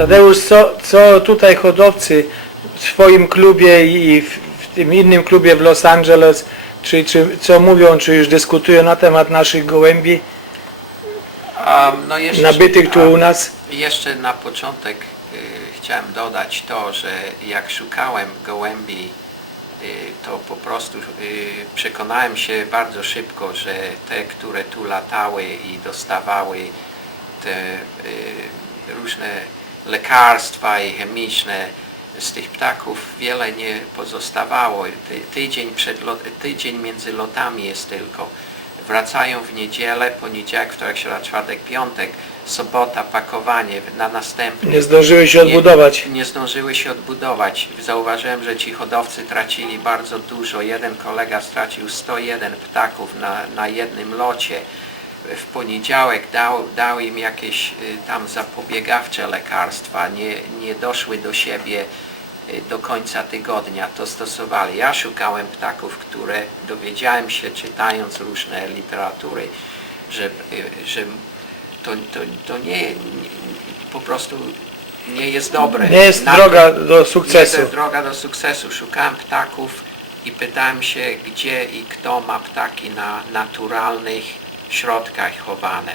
Tadeusz, co, co tutaj hodowcy w swoim klubie i w, w tym innym klubie w Los Angeles, czy, czy co mówią, czy już dyskutują na temat naszych gołębi Um, no jeszcze, nabytych tu a, u nas? Jeszcze na początek y, chciałem dodać to, że jak szukałem gołębi, y, to po prostu y, przekonałem się bardzo szybko, że te, które tu latały i dostawały te y, różne lekarstwa i chemiczne z tych ptaków wiele nie pozostawało. Ty, tydzień, przed lot, tydzień między lotami jest tylko. Wracają w niedzielę, poniedziałek, wtorek, środa, czwartek, piątek, sobota, pakowanie na następny. Nie zdążyły się odbudować. Nie, nie zdążyły się odbudować. Zauważyłem, że ci hodowcy tracili bardzo dużo. Jeden kolega stracił 101 ptaków na, na jednym locie. W poniedziałek dał, dał im jakieś y, tam zapobiegawcze lekarstwa. Nie, nie doszły do siebie y, do końca tygodnia. To stosowali. Ja szukałem ptaków, które dowiedziałem się czytając różne literatury, że, y, że to, to, to nie, nie, po prostu nie jest dobre. Nie jest Na- droga do Nie sukcesu. jest droga do sukcesu. Szukałem ptaków i pytałem się, gdzie i kto ma ptaki na naturalnych środkach chowane.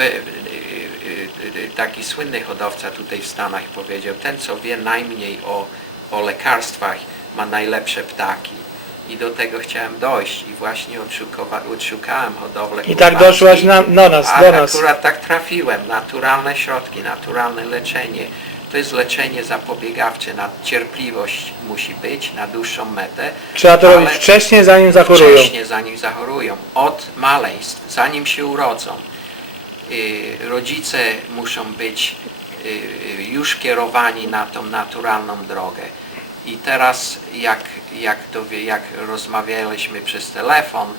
Y, y, y, taki słynny hodowca tutaj w Stanach powiedział, ten co wie najmniej o, o lekarstwach ma najlepsze ptaki. I do tego chciałem dojść i właśnie odszukałem hodowlę I tak doszłaś na, do nas, do nas. akurat tak trafiłem. Naturalne środki, naturalne leczenie. To jest leczenie zapobiegawcze. Na cierpliwość musi być na dłuższą metę. Trzeba to robić wcześniej, zanim zachorują. Wcześniej, zanim zachorują. Od maleństw, zanim się urodzą. Y, Rodzice muszą być y, y, już kierowani na tą naturalną drogę. I teraz jak, jak, dowie, jak rozmawialiśmy przez telefon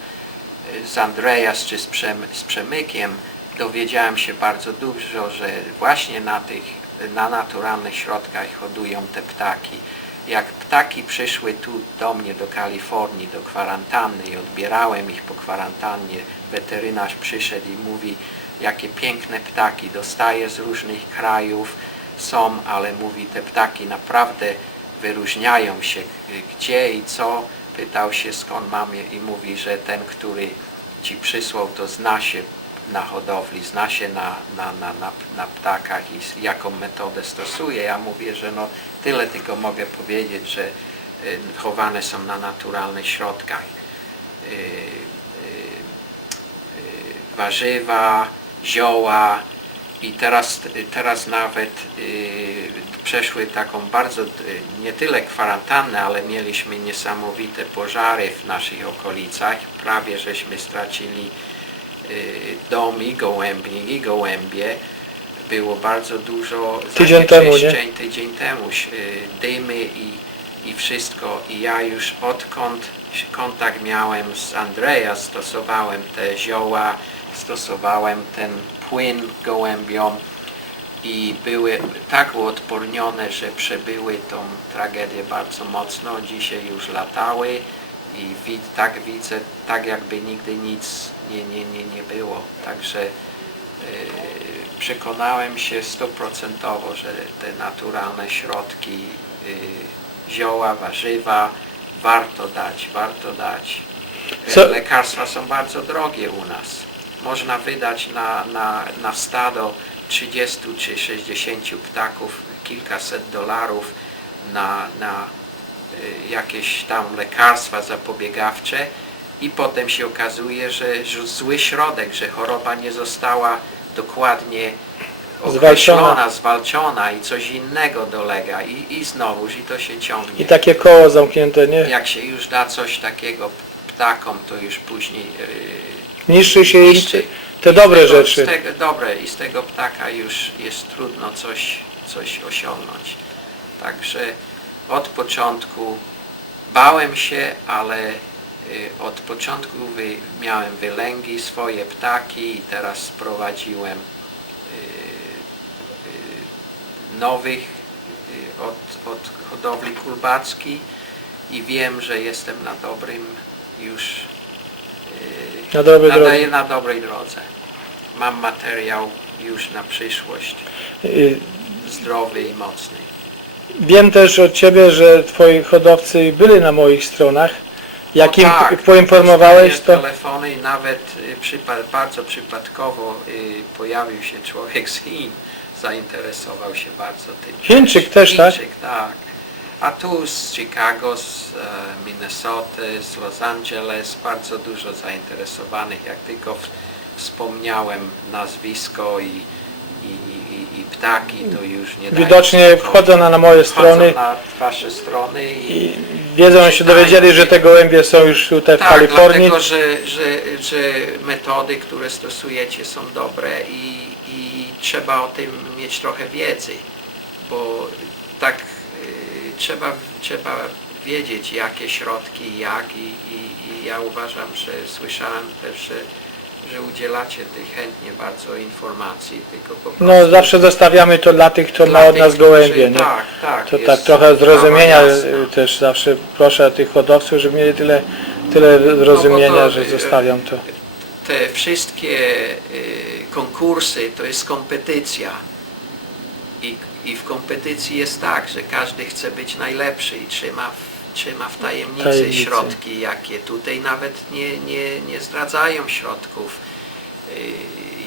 z Andreas czy z, Przem, z Przemykiem, dowiedziałem się bardzo dużo, że właśnie na tych na naturalnych środkach hodują te ptaki. Jak ptaki przyszły tu do mnie, do Kalifornii, do kwarantanny i odbierałem ich po kwarantannie, weterynarz przyszedł i mówi, jakie piękne ptaki, dostaję z różnych krajów, są, ale mówi, te ptaki naprawdę wyróżniają się, gdzie i co. Pytał się skąd mam je i mówi, że ten, który ci przysłał, to zna się na hodowli, zna się na, na, na, na, na ptakach i jaką metodę stosuje. Ja mówię, że no tyle tylko mogę powiedzieć, że y, chowane są na naturalnych środkach. Y, y, warzywa, zioła i teraz, teraz nawet przeszły taką bardzo, nie tyle kwarantannę, ale mieliśmy niesamowite pożary w naszych okolicach. Prawie żeśmy stracili y, dom i gołębnik i gołębie. Było bardzo dużo Tydzień temu, nie? tydzień temu, y, dymy i, i wszystko. I ja już odkąd kontakt miałem z Andrea, stosowałem te zioła, stosowałem ten płyn gołębiom i były tak uodpornione, że przebyły tą tragedię bardzo mocno. Dzisiaj już latały i wi- tak widzę, tak jakby nigdy nic nie, nie, nie, nie było. Także e, przekonałem się stuprocentowo, że te naturalne środki, e, zioła, warzywa warto dać, warto dać. E, Co- Lekarstwa są bardzo drogie u nas. Można wydać na, na, na stado 30 czy 60 ptaków kilkaset dolarów na, na jakieś tam lekarstwa zapobiegawcze i potem się okazuje, że, że zły środek, że choroba nie została dokładnie Zwalczona. określona, zwalczona i coś innego dolega i, i znowuż i to się ciągnie. I takie koło zamknięte, nie? Jak się już da coś takiego ptakom, to już później yy, Niszczy się im niszczy. te I dobre tego, rzeczy. Tego, dobre i z tego ptaka już jest trudno coś, coś osiągnąć. Także od początku bałem się, ale y, od początku miałem wylęgi swoje ptaki i teraz sprowadziłem y, y, nowych od, od hodowli kulbackiej i wiem, że jestem na dobrym już Na dobrej na, dobrej drodze. Mam materiał już na przyszłość. Zdrowy i mocny. Wiem też od Ciebie, że Twoi hodowcy byli na moich stronach. Jak im No tak, poinformowałeś, to telefony i nawet y, przypad, bardzo przypadkowo y, pojawił się człowiek z Chin, zainteresował się bardzo tym. Chińczyk też, tak? Chińczyk, tak? A tu z Chicago, z e, Minnesota, z Los Angeles bardzo dużo zainteresowanych. Jak tylko w, wspomniałem nazwisko i, i, i, i ptaki, to już nie dają widocznie wchodzą na, na moje Wchodzą strony na wasze strony i, i wiedzą, się dowiedzieli, że te gołębie są już tutaj w tak, Kalifornii. dlatego, że, że, że metody, które stosujecie są dobre i, i trzeba o tym mieć trochę wiedzy, bo tak y, trzeba, trzeba wiedzieć jakie środki jak i, i, i ja uważam, że słyszałem też, że, że udzielacie tych chętnie bardzo informacji, tylko po prostu... No zawsze zostawiamy to dla tych, kto dla ma od nas gołębie, nie? Tak, tak. To tak trochę zrozumienia y, też zawsze proszę tych hodowców, żeby mieli tyle, tyle zrozumienia, No że y, zostawiam to. te wszystkie y, konkursy to jest kompetycja. I, I w kompetycji jest tak, że każdy chce być najlepszy i trzyma w, trzyma w tajemnicy, Tajemnicy. środki, jakie tutaj nawet nie, nie, nie zdradzają środków, y,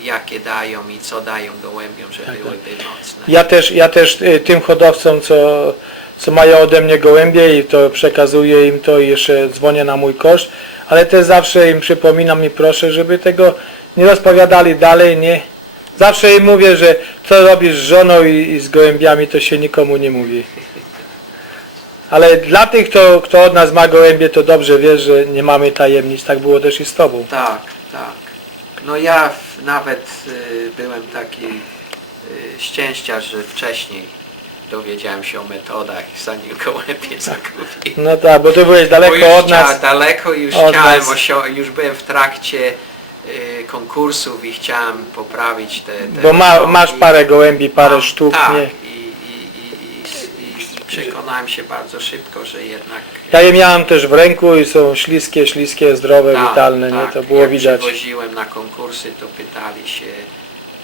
jakie dają i co dają gołębiom, że Tak, byłyby mocne. Ja też, ja też y, tym hodowcom, co, co mają ode mnie gołębie i to przekazuję im to i jeszcze dzwonię na mój koszt, ale też zawsze im przypominam i proszę, żeby tego nie rozpowiadali dalej, nie. Zawsze im mówię, że co robisz z żoną i, i z gołębiami, to się nikomu nie mówi. Ale dla tych, kto, kto od nas ma gołębie, to dobrze wie, że nie mamy tajemnic. Tak było też i z Tobą. Tak, tak. No ja w, nawet y, byłem taki y, szczęściarz, że wcześniej dowiedziałem się o metodach, zanim gołębie zakupili. No tak, bo Ty byłeś daleko już od chcia- nas. Daleko już Od chciałem, osio- już byłem w trakcie y, konkursów i chciałem poprawić te, te Bo ma, metody. masz parę gołębi, parę Mam- sztuk, tak, nie? Przekonałem się bardzo szybko, że jednak Ja je miałem też w ręku i są śliskie, śliskie, zdrowe, Tak, witalne, nie? tak. To było Jak widać. przywoziłem na konkursy, to pytali się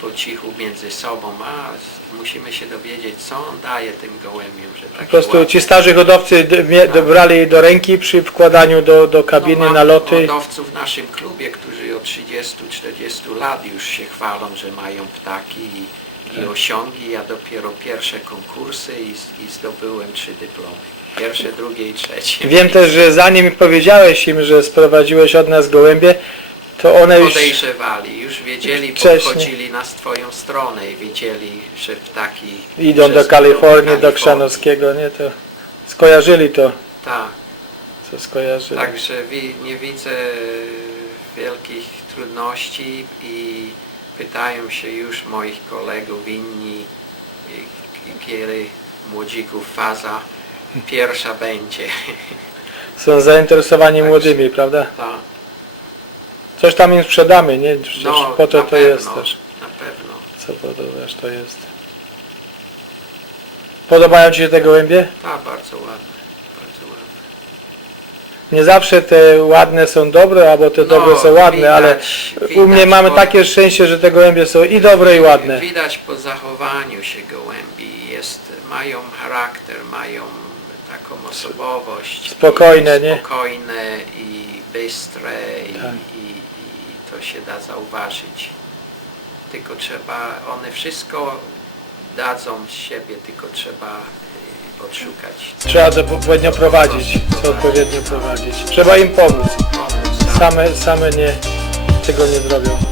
po cichu między sobą, a musimy się dowiedzieć, co on daje tym gołębiom, że tak Po prostu ci starzy hodowcy mie- dobrali do ręki przy wkładaniu do, do kabiny na loty. hodowców w naszym klubie, którzy od 30-40 lat już się chwalą, że mają ptaki i, Tak. I osiągi. Ja dopiero pierwsze konkursy i, i zdobyłem trzy dyplomy. Pierwsze, drugie i trzecie. Wiem też, że zanim powiedziałeś im, że sprowadziłeś od nas gołębie, to one już podejrzewali, już wiedzieli, Wcześniej. podchodzili na twoją stronę i wiedzieli, że ptaki idą do Kalifornii, do. Krzanowskiego, nie? To skojarzyli to, Tak, co skojarzyli. także nie widzę wielkich trudności i pytają się już moich kolegów inni, kiedy młodzików faza pierwsza będzie. Są zainteresowani Tak. młodymi, prawda? Tak. Coś tam im sprzedamy, nie? Przecież No, po to to pewno, jest też. Na pewno. Co podobasz, to jest. Podobają Ci się te gołębie? Tak, bardzo ładne. Nie zawsze te ładne są dobre, albo te No, dobre są ładne, widać- ale u mnie widać mamy po- takie szczęście, że te gołębie są i dobre i ładne. Widać po zachowaniu się gołębi, jest, mają charakter, mają taką osobowość. Spokojne, i, nie? Spokojne i bystre i, Tak. i, i to się da zauważyć. Tylko trzeba, one wszystko dadzą z siebie, tylko trzeba odszukać. Trzeba to odpowiednio prowadzić, co odpowiednio prowadzić. Trzeba im pomóc. Same, same nie, tego nie zrobią.